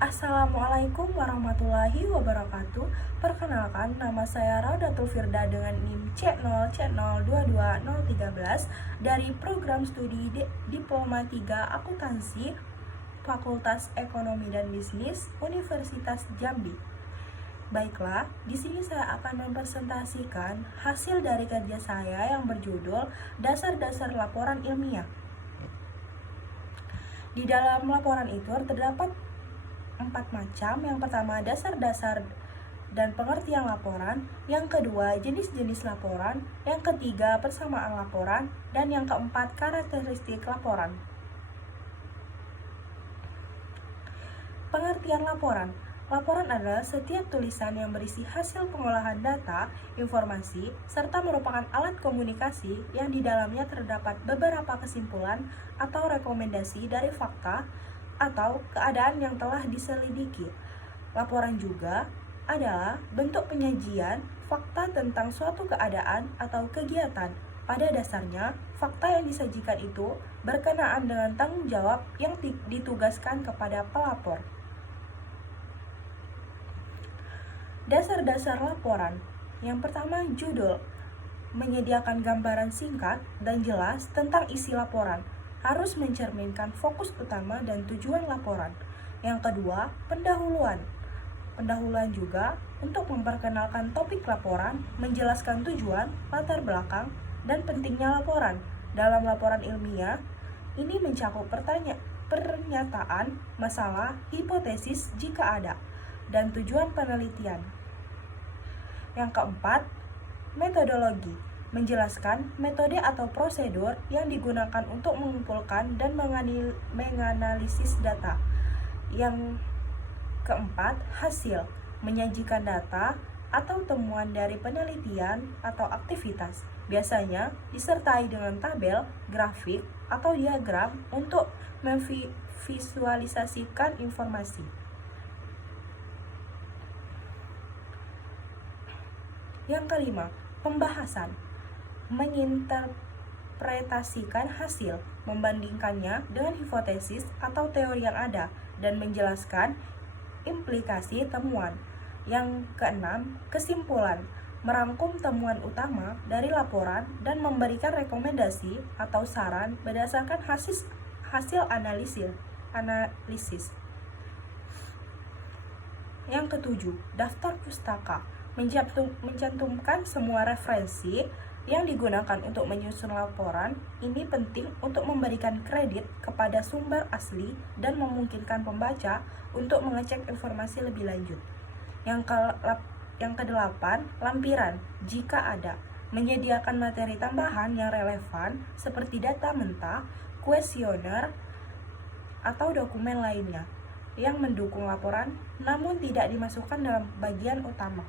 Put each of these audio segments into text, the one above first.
Assalamualaikum warahmatullahi wabarakatuh. Perkenalkan, nama saya Raudatul Firda dengan NIM C0C022013 dari Program Studi Diploma 3 Akuntansi Fakultas Ekonomi dan Bisnis Universitas Jambi. Baiklah, di sini saya akan mempresentasikan hasil dari kerja saya yang berjudul Dasar-dasar Laporan Ilmiah. Di dalam laporan itu terdapat 4 macam. Yang pertama, dasar-dasar dan pengertian laporan. Yang kedua, jenis-jenis laporan. Yang ketiga, persamaan laporan. Dan yang keempat, karakteristik laporan. Pengertian laporan. Laporan adalah setiap tulisan yang berisi hasil pengolahan data, informasi, serta merupakan alat komunikasi yang di dalamnya terdapat beberapa kesimpulan atau rekomendasi dari fakta atau keadaan yang telah diselidiki. Laporan juga adalah bentuk penyajian fakta tentang suatu keadaan atau kegiatan. Pada dasarnya, fakta yang disajikan itu berkenaan dengan tanggung jawab yang ditugaskan kepada pelapor. Dasar-dasar laporan. Yang pertama, judul. Menyediakan gambaran singkat dan jelas tentang isi laporan. Harus mencerminkan fokus utama dan tujuan laporan. Yang kedua, pendahuluan. Pendahuluan juga untuk memperkenalkan topik laporan, menjelaskan tujuan, latar belakang, dan pentingnya laporan. Dalam laporan ilmiah, ini mencakup pernyataan, masalah, hipotesis jika ada, dan tujuan penelitian. Yang keempat, metodologi. Menjelaskan metode atau prosedur yang digunakan untuk mengumpulkan dan menganalisis data. Yang keempat, hasil. Menyajikan data atau temuan dari penelitian atau aktivitas. Biasanya disertai dengan tabel, grafik, atau diagram untuk memvisualisasikan informasi. Yang kelima, pembahasan. Menginterpretasikan hasil, membandingkannya dengan hipotesis atau teori yang ada, dan menjelaskan implikasi temuan. Yang keenam, kesimpulan. Merangkum temuan utama dari laporan dan memberikan rekomendasi atau saran berdasarkan hasil analisis. Yang ketujuh, daftar pustaka. Mencantumkan semua referensi yang digunakan untuk menyusun laporan. Ini penting untuk memberikan kredit kepada sumber asli dan memungkinkan pembaca untuk mengecek informasi lebih lanjut. Yang kedelapan, lampiran jika ada. Menyediakan materi tambahan yang relevan seperti data mentah, kuesioner, atau dokumen lainnya yang mendukung laporan namun tidak dimasukkan dalam bagian utama.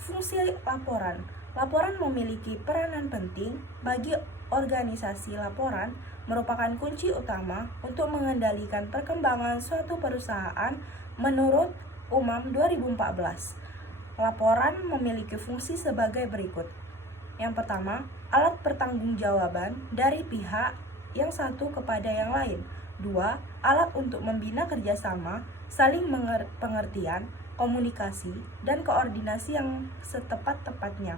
Fungsi laporan. Laporan memiliki peranan penting bagi organisasi. Laporan merupakan kunci utama untuk mengendalikan perkembangan suatu perusahaan menurut UMAM 2014. Laporan memiliki fungsi sebagai berikut. Yang pertama, alat pertanggungjawaban dari pihak yang satu kepada yang lain. 2. Alat untuk membina kerjasama, saling pengertian, komunikasi, dan koordinasi yang setepat-tepatnya.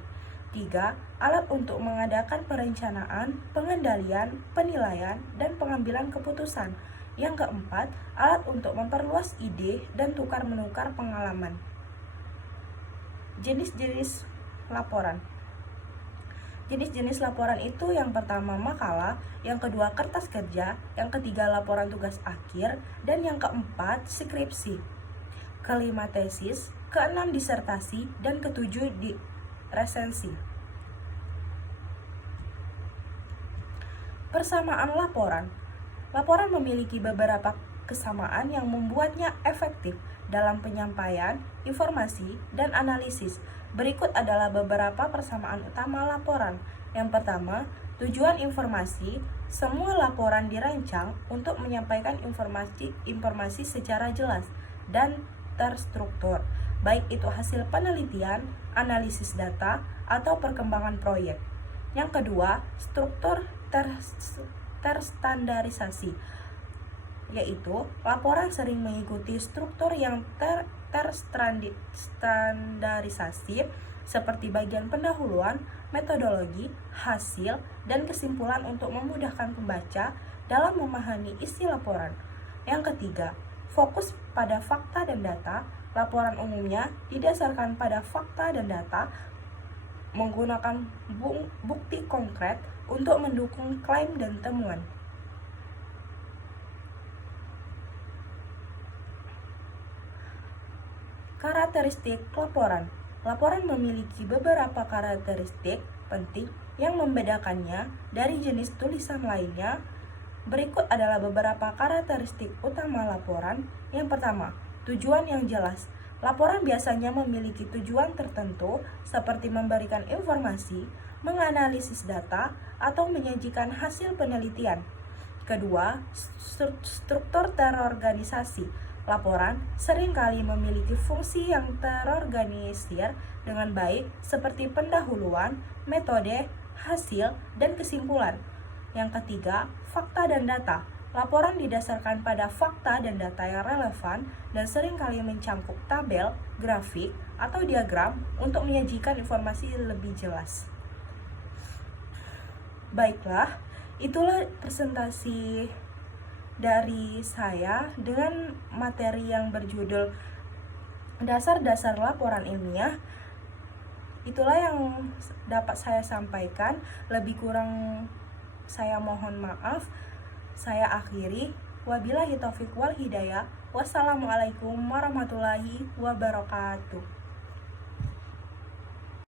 3. Alat untuk mengadakan perencanaan, pengendalian, penilaian, dan pengambilan keputusan. Yang keempat, alat untuk memperluas ide dan tukar-menukar pengalaman. Jenis-jenis laporan. Jenis-jenis laporan itu yang pertama makalah, yang kedua kertas kerja, yang ketiga laporan tugas akhir, dan yang keempat skripsi. Kelima tesis, keenam disertasi, dan ketujuh di resensi. Persamaan laporan. Laporan memiliki beberapa kesamaan yang membuatnya efektif dalam penyampaian informasi dan analisis. Berikut adalah beberapa persamaan utama laporan. Yang pertama, tujuan informasi. Semua laporan dirancang untuk menyampaikan informasi secara jelas dan terstruktur, baik itu hasil penelitian, analisis data, atau perkembangan proyek. Yang kedua, struktur terstandarisasi. yaitu laporan sering mengikuti struktur yang terstandarisasi seperti bagian pendahuluan, metodologi, hasil, dan kesimpulan untuk memudahkan pembaca dalam memahami isi laporan. Yang ketiga, fokus pada fakta dan data. Laporan umumnya didasarkan pada fakta dan data, menggunakan bukti konkret untuk mendukung klaim dan temuan. Karakteristik laporan. Laporan memiliki beberapa karakteristik penting yang membedakannya dari jenis tulisan lainnya. Berikut adalah beberapa karakteristik utama laporan. Yang pertama, tujuan yang jelas. Laporan biasanya memiliki tujuan tertentu seperti memberikan informasi, menganalisis data, atau menyajikan hasil penelitian. Kedua, struktur terorganisasi. Laporan seringkali memiliki fungsi yang terorganisir dengan baik seperti pendahuluan, metode, hasil, dan kesimpulan. Yang ketiga, fakta dan data. Laporan didasarkan pada fakta dan data yang relevan dan seringkali mencangkup tabel, grafik, atau diagram untuk menyajikan informasi lebih jelas. Baiklah, itulah presentasi dari saya dengan materi yang berjudul Dasar-dasar Laporan Ilmiah. Itulah yang dapat saya sampaikan. Lebih kurang saya mohon maaf. Saya akhiri. Wabillahi taufiq wal hidayah. Wassalamualaikum warahmatullahi wabarakatuh.